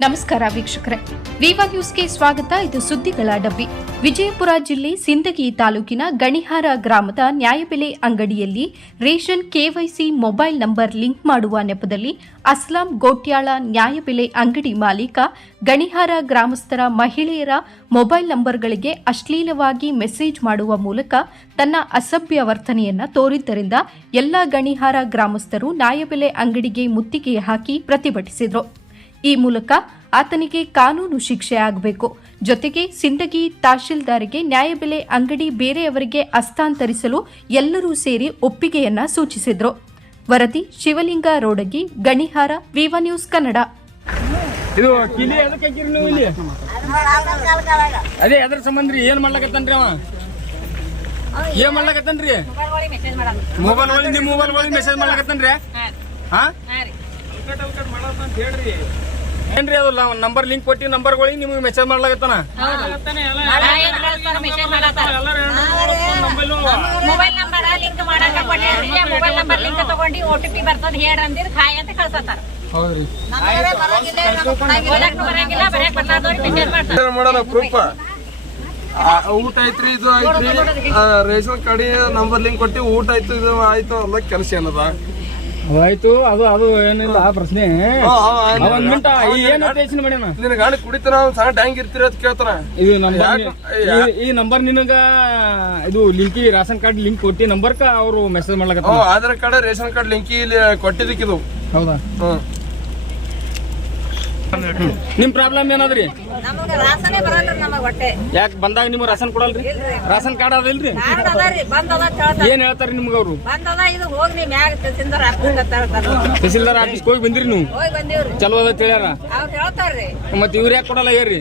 ನಮಸ್ಕಾರ ವೀಕ್ಷಕರೇ. ವಿವಾ ನ್ಯೂಸ್ಗೆ ಸ್ವಾಗತ. ಇದು ಸುದ್ದಿಗಳ ಡಬ್ಬಿ. ವಿಜಯಪುರ ಜಿಲ್ಲೆ ಸಿಂದಗಿ ತಾಲೂಕಿನ ಗಣಿಹಾರ ಗ್ರಾಮದ ನ್ಯಾಯಬೆಲೆ ಅಂಗಡಿಯಲ್ಲಿ ration KYC mobile number link ಮಾಡುವ ನೆಪದಲ್ಲಿ ಅಸ್ಲಾಂ ಗೋಟ್ಯಾಳ ನ್ಯಾಯಬೆಲೆ ಅಂಗಡಿ ಮಾಲೀಕ, ಗಣಿಹಾರ ಗ್ರಾಮಸ್ಥರ ಮಹಿಳೆಯರ ಮೊಬೈಲ್ ನಂಬರ್ಗಳಿಗೆ ಅಶ್ಲೀಲವಾಗಿ ಮೆಸೇಜ್ ಮಾಡುವ ಮೂಲಕ ತನ್ನ ಅಸಭ್ಯ ವರ್ತನೆಯನ್ನು ತೋರಿದ್ದರಿಂದ ಎಲ್ಲ ಗಣಿಹಾರ ಗ್ರಾಮಸ್ಥರು ನ್ಯಾಯಬೆಲೆ ಅಂಗಡಿಗೆ ಮುತ್ತಿಗೆ ಹಾಕಿ ಪ್ರತಿಭಟಿಸಿದರು. ಈ ಮೂಲಕ ಆತನಿಗೆ ಕಾನೂನು ಶಿಕ್ಷೆ ಆಗಬೇಕು. ಜೊತೆಗೆ ಸಿಂದಗಿ ತಹಶೀಲ್ದಾರಿಗೆ ನ್ಯಾಯಬೆಲೆ ಅಂಗಡಿ ಬೇರೆಯವರಿಗೆ ಹಸ್ತಾಂತರಿಸಲು ಎಲ್ಲರೂ ಸೇರಿ ಒಪ್ಪಿಗೆಯನ್ನ ಸೂಚಿಸಿದ್ರು. ವರದಿ ಶಿವಲಿಂಗ ರೋಡಗಿ ಗಣಿಹಾರ ವಿವ ನ್ಯೂಸ್ ಕನ್ನಡ. ಇದು ಕಿಲಿ ಎದಕ್ಕೆ ನೀವು ಇಲ್ಲಿ? ಅದೇ ಎದ್ರ ಸಂಬಂಧ ರೀ ಏನ್ ಮಾಡ್ಲಕತ್ತನ್ರಿ ಅವ? ಏನ್ ಮಾಡ್ಲಕತ್ತನ್ರಿ ಮೊಬೈಲ್ ಒಳಗೆ ನಿಮ್ ಮೊಬೈಲ್ ಒಳಗೆ ಮೆಸೇಜ್ ಮಾಡ್ಲಕತ್ತನ್ರಿ? ಹಾ. ಏನ್ರಿ ಅದು ನಂಬರ್ ಲಿಂಕ್ ಕೊಟ್ಟಿ ನಂಬರ್ ಗಳಿಗೆ ನಿಮ್ಗೆ ಮೆಸೇಜ್ ಮಾಡ್ಲಾಗತ್ತಾನ ಮೊಬೈಲ್ ನಂಬರ್ ಲಿಂಕ್ ಮಾಡಾಕ ಕೊಟ್ಟಿರ್ತೀವಿ ಮೊಬೈಲ್ ನಂಬರ್ ಲಿಂಕ್ ತಗೊಂಡು ಓ ಟಿ ಪಿ ಬರ್ತದ ಹೇಳ್ರಿ ಅಂದಿರ್ ಖಾಯ್ ಅಂತ ಕಳ್ಸತ್ತಾರ. ಹೌದ್ರಿ. ಓದಕ್ನು ಬರಂಗಿಲ್ಲ ಬರಕ್ ಮೆಸೇಜ್ ಮಾಡ್ತಾರ. ಮಾಡೋಣ ಪ್ರೂಫ್ ಊಟ ಐತ್ರಿ ಇದು ಐತ್ರಿ. ರೇಷನ್ ಕಾರ್ಡಿ ನಂಬರ್ ಲಿಂಕ್ ಕೊಟ್ಟಿ ಊಟ ಆಯ್ತು ಇದು ಆಯ್ತು ಅಲ್ಲ ಕೆಲಸ ಏನದ? ಆಯ್ತು ಅದು ಅದು ಏನಿಲ್ಲ ಆ ಪ್ರಶ್ನೆ. ಒಂದ್ ಮಿನಿಟ ಏನ್ ಮಾಡ್ಯಾನ ನಿನ್ನ ಗಾಡಿ ಕುಡಿತಾನ ಅವ್ನ್ ಸಣ್ಣ ಟ್ಯಾಂಕ್ ಇರ್ತೀರ ಅಂತ ಕೇಳ್ತಾನ ಇದು ನಂಬರ್ ಈ ನಂಬರ್ ನಿನಗ ಇದು ಲಿಂಕಿ ರೇಷನ್ ಕಾರ್ಡ್ ಲಿಂಕ್ ಕೊಟ್ಟಿ ನಂಬರ್ಕ ಅವರು ಮೆಸೇಜ್ ಹ್ಞೂ ಮಾಡ್ಲಕತ್ತಾನ ಆಧಾರ್ ಕಾರ್ಡ್ ರೇಷನ್ ಕಾರ್ಡ್ ಲಿಂಕಿ ಇಲ್ಲಿ ಕೊಟ್ಟಿದ್ದಕ್ಕಿದು. ಹೌದಾ? ಹ್ಮ್. ನಿಮ್ ಪ್ರಾಬ್ಲಮ್ ಏನಾದ್ರಿ? ನಮಗ ರಾಸನೆ ಬರಲ್ರಿ ನಮಗ ಹೊಟ್ಟೆ. ಯಾಕೆ ಬಂದಾಗ ನಿಮ್ಗೆ ರಾಸನ್ ಕೊಡಲ್ರಿ? ರಾಸನ್ ಕಾರ್ಡ್ ಅದಿಲ್ರಿ? ಏನ್ ಹೇಳ್ತಾರ ನಿಮ್ಗೆ ಅವರು? ತಹಸೀಲ್ದಾರ್ ಆಫೀಸ್ ಹೋಗಿ ಬಂದಿರಿ ನೀವು? ಚಲೋ ಅದ ಹೇಳ್ಯಾರ ಮತ್ ಇವ್ರ ಯಾಕೆ ಕೊಡಲ್ಲ ಏರಿ.